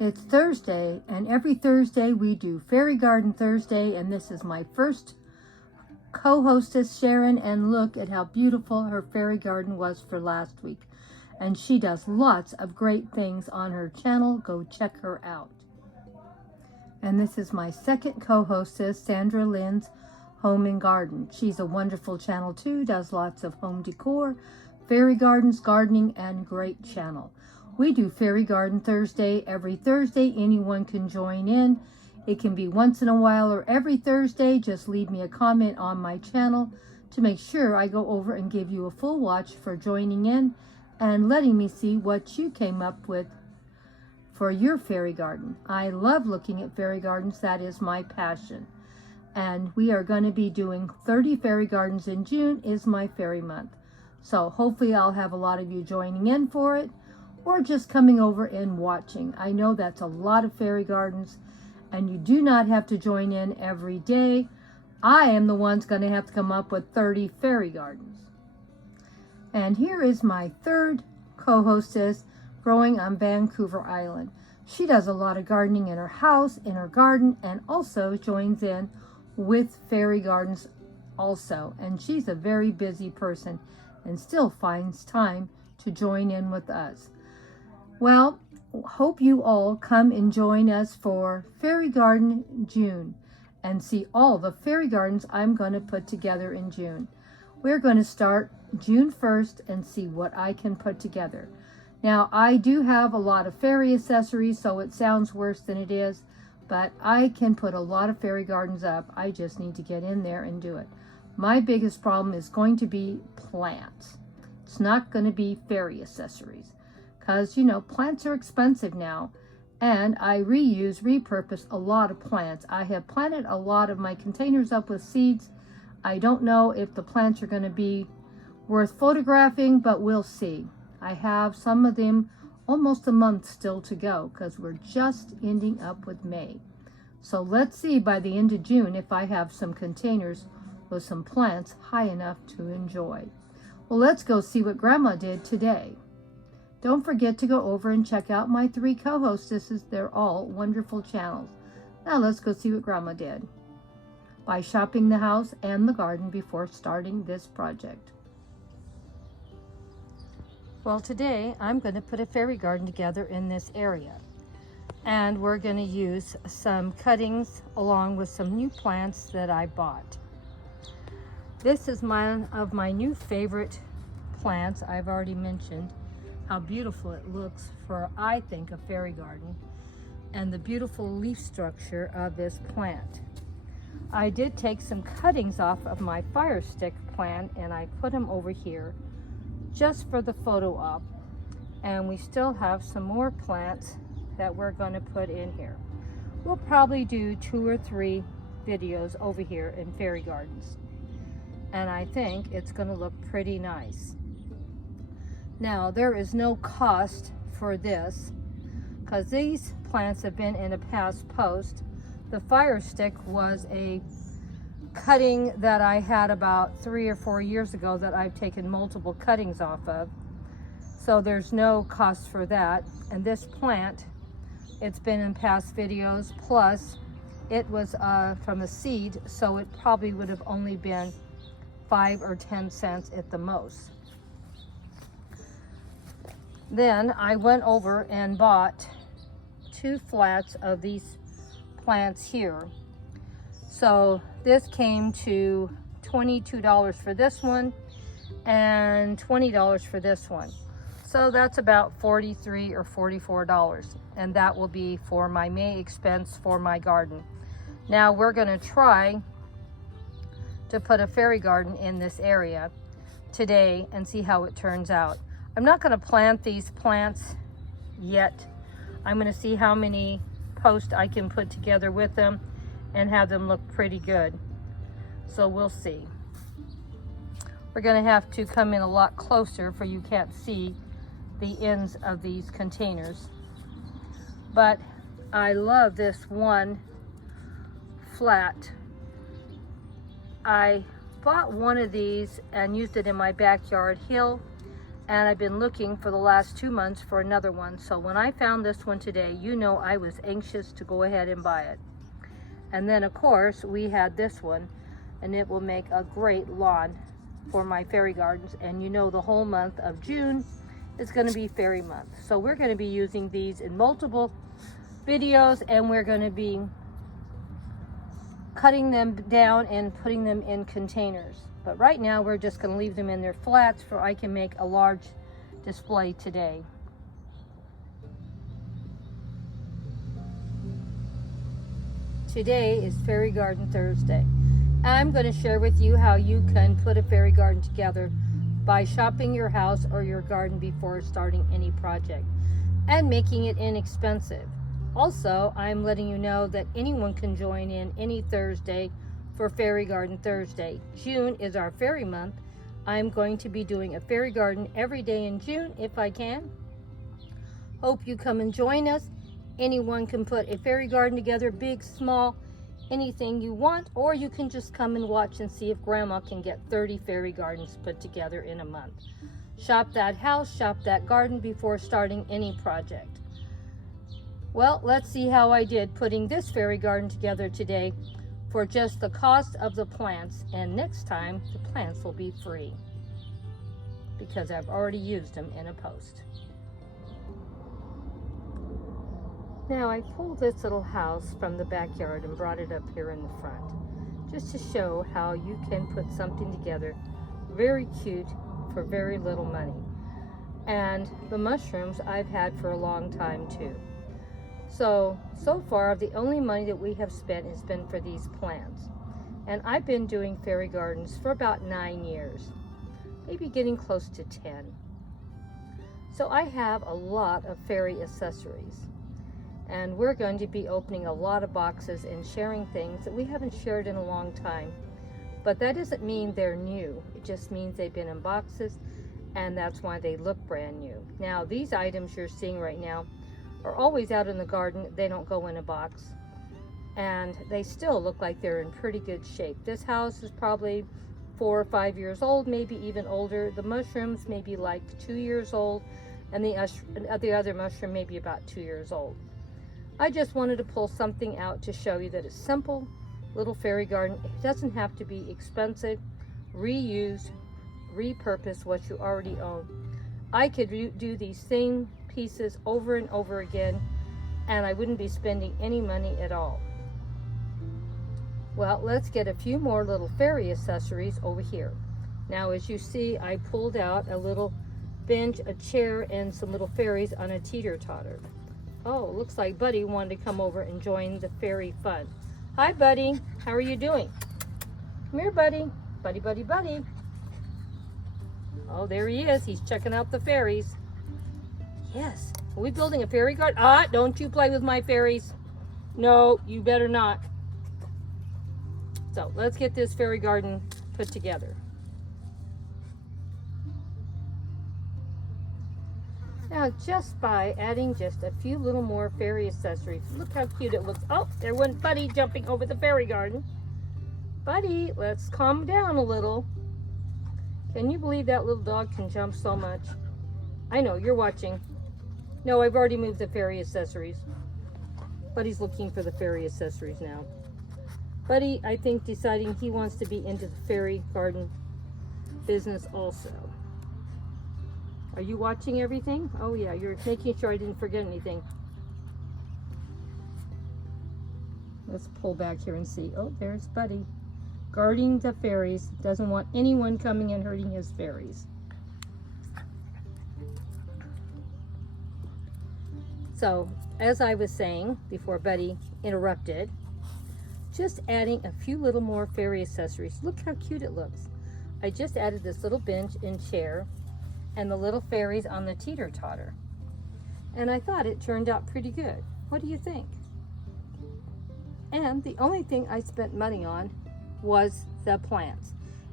It's Thursday, and every Thursday we do Fairy Garden Thursday, and this is my first co-hostess, Sharon, and look at how beautiful her fairy garden was for last week. And she does lots of great things on her channel. Go check her out. And this is my second co-hostess, Sandra Lynn's Home and Garden. She's a wonderful channel too, does lots of home decor, fairy gardens, gardening, and great channel. We do Fairy Garden Thursday every Thursday. Anyone can join in. It can be once in a while or every Thursday. Just leave me a comment on my channel to make sure I go over and give you a full watch for joining in and letting me see what you came up with for your fairy garden. I love looking at fairy gardens. That is my passion. And we are going to be doing 30 fairy gardens in June is my fairy month. So hopefully I'll have a lot of you joining in for it, or just coming over and watching. I know that's a lot of fairy gardens, and you do not have to join in every day. I am the one's going to have to come up with 30 fairy gardens. And here is my third co-hostess, growing on Vancouver Island. She does a lot of gardening in her house, in her garden, and also joins in with fairy gardens also. And she's a very busy person and still finds time to join in with us. Well, hope you all come and join us for Fairy Garden June and see all the fairy gardens I'm going to put together in June. We're going to start June 1st and see what I can put together. Now, I do have a lot of fairy accessories, so it sounds worse than it is, but I can put a lot of fairy gardens up. I just need to get in there and do it. My biggest problem is going to be plants. It's not going to be fairy accessories. Because, you know, plants are expensive now, and I repurpose a lot of plants. I have planted a lot of my containers up with seeds. I don't know if the plants are going to be worth photographing, but we'll see. I have some of them almost a month still to go because we're just ending up with May. So let's see by the end of June if I have some containers with some plants high enough to enjoy. Well, let's go see what Grandma did today. Don't forget to go over and check out my 3 co-hostesses. They're all wonderful channels. Now let's go see what Grandma did by shopping the house and the garden before starting this project. Well, today I'm going to put a fairy garden together in this area. And we're going to use some cuttings along with some new plants that I bought. This is one of my new favorite plants. I've already mentioned how beautiful it looks for, I think, a fairy garden, and the beautiful leaf structure of this plant. I did take some cuttings off of my fire stick plant and I put them over here just for the photo op, and we still have some more plants that we're going to put in here. We'll probably do 2 or 3 videos over here in fairy gardens, and I think it's going to look pretty nice. Now, there is no cost for this because these plants have been in a past post. The fire stick was a cutting that I had about 3 or 4 years ago that I've taken multiple cuttings off of. So there's no cost for that. And this plant, it's been in past videos, plus it was from a seed, so it probably would have only been 5 or 10 cents at the most. Then I went over and bought 2 flats of these plants here. So this came to $22 for this one and $20 for this one. So that's about $43 or $44. And that will be for my May expense for my garden. Now we're going to try to put a fairy garden in this area today and see how it turns out. I'm not going to plant these plants yet. I'm going to see how many posts I can put together with them and have them look pretty good. So we'll see. We're going to have to come in a lot closer for you can't see the ends of these containers. But I love this one flat. I bought one of these and used it in my backyard hill, and I've been looking for the last 2 months for another one. So when I found this one today, you know I was anxious to go ahead and buy it. And then of course we had this one, and it will make a great lawn for my fairy gardens. And you know the whole month of June is going to be fairy month. So we're going to be using these in multiple videos, and we're going to be cutting them down and putting them in containers. But right now we're just going to leave them in their flats for I can make a large display today. Today is Fairy Garden Thursday. I'm going to share with you how you can put a fairy garden together by shopping your house or your garden before starting any project and making it inexpensive. Also, I'm letting you know that anyone can join in any Thursday for Fairy Garden Thursday. June is our fairy month. I'm going to be doing a fairy garden every day in June if I can. Hope you come and join us. Anyone can put a fairy garden together, big, small, anything you want, or you can just come and watch and see if Grandma can get 30 fairy gardens put together in a month. Shop that house, shop that garden before starting any project. Well, let's see how I did putting this fairy garden together today for just the cost of the plants, and next time the plants will be free because I've already used them in a post. Now I pulled this little house from the backyard and brought it up here in the front just to show how you can put something together very cute for very little money. And the mushrooms I've had for a long time too. So far the only money that we have spent has been for these plants. And I've been doing fairy gardens for about 9 years, maybe getting close to 10. So I have a lot of fairy accessories. And we're going to be opening a lot of boxes and sharing things that we haven't shared in a long time. But that doesn't mean they're new. It just means they've been in boxes, and that's why they look brand new. Now, these items you're seeing right now are always out in the garden. They don't go in a box. And they still look like they're in pretty good shape. This house is probably 4 or 5 years old, maybe even older. The mushrooms may be like 2 years old, and the other mushroom may be about 2 years old. I just wanted to pull something out to show you that it's simple, little fairy garden. It doesn't have to be expensive. Reuse, repurpose what you already own. I could do these same pieces over and over again, and I wouldn't be spending any money at all. Well, let's get a few more little fairy accessories over here. Now, as you see, I pulled out a little bench, a chair, and some little fairies on a teeter-totter. Oh, looks like Buddy wanted to come over and join the fairy fun. Hi, Buddy. How are you doing? Come here, Buddy. Buddy, Buddy, Buddy. Oh, there he is. He's checking out the fairies. Yes. Are we building a fairy garden? Ah, don't you play with my fairies. No, you better not. So let's get this fairy garden put together. Now, just by adding just a few little more fairy accessories, look how cute it looks. Oh, there went Buddy jumping over the fairy garden. Buddy, let's calm down a little. Can you believe that little dog can jump so much? I know, you're watching. No, I've already moved the fairy accessories. Buddy's looking for the fairy accessories now. Buddy, I think, deciding he wants to be into the fairy garden business also. Are you watching everything? Oh yeah, you're making sure I didn't forget anything. Let's pull back here and see. Oh, there's Buddy. Guarding the fairies. Doesn't want anyone coming and hurting his fairies. So, as I was saying before Buddy interrupted, just adding a few little more fairy accessories. Look how cute it looks. I just added this little bench and chair and the little fairies on the teeter-totter. And I thought it turned out pretty good. What do you think? And the only thing I spent money on was the plants.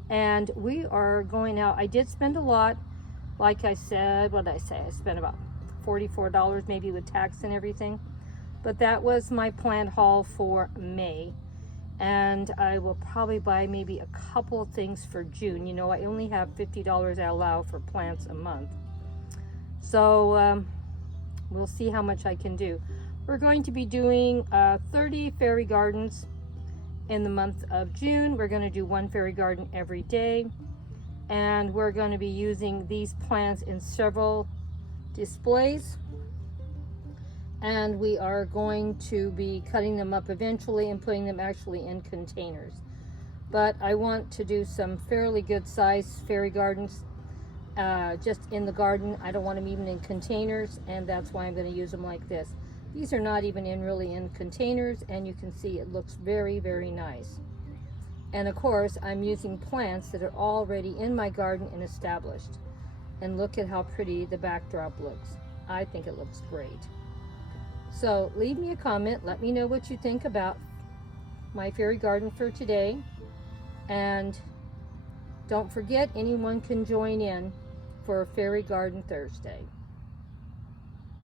And we are going out. I did spend a lot. Like I said, what did I say? I spent about $44 maybe with tax and everything. But that was my plant haul for May. And I will probably buy maybe a couple of things for June. You know, I only have $50 I allow for plants a month. So we'll see how much I can do. We're going to be doing 30 fairy gardens in the month of June. We're going to do one fairy garden every day, and we're going to be using these plants in several displays, and we are going to be cutting them up eventually and putting them actually in containers. But I want to do some fairly good size fairy gardens just in the garden. I don't want them even in containers, and that's why I'm going to use them like this. These are not even really in containers, and you can see it looks very, very nice. And of course, I'm using plants that are already in my garden and established. And look at how pretty the backdrop looks. I think it looks great. So leave me a comment. Let me know what you think about my fairy garden for today. And don't forget, anyone can join in for Fairy Garden Thursday.